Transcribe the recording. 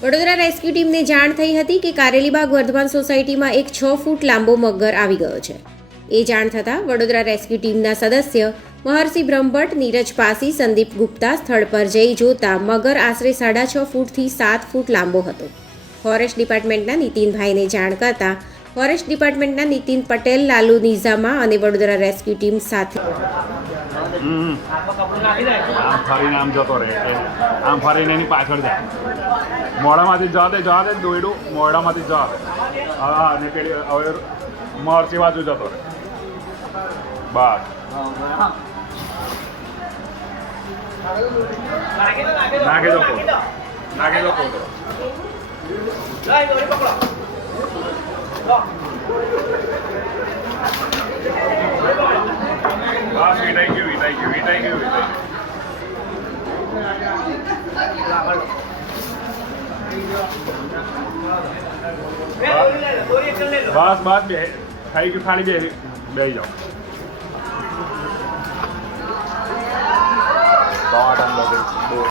Vadodara rescue ટીમને જાણ થઈ હતી કે કારેલીબાગ વર્ધમાન સોસાયટીમાં એક 6 ફૂટ લાંબો મગર આવી ગયો છે. એ જાણ થતાં વડોદરા રેસ્ક્યુ ટીમના સદસ્ય મહર્ષિ બ્રહ્મભટ્ટ, નીરજ પાસી, સંદીપ ગુપ્તા સ્થળ પર જઈ જોતા મગર આશરે 6.5 ફૂટથી 7 ફૂટ લાંબો હતો. ફોરેસ્ટ ડિપાર્ટમેન્ટના નીતિનભાઈને જાણ કરતા ફોરેસ્ટ ડિપાર્ટમેન્ટના નીતિન પટેલ, લાલુ નિઝામા અને વડોદરા રેસ્ક્યુ ટીમ સાથે આમ ફરીને આમ જતો રહે એટલે આમ ફરીને એની પાછળ જાય. મોડામાંથી જવા દે દોયડું મોડામાંથી જવા દે. હા અને પેલી હવે મહર્ષિ બાજુ જતો રહે. બસ નાખી દો ફોટો. બસ વીટાઈ ગયું. બસ બે થઈ ગયું. ખાલી બે જાઓ.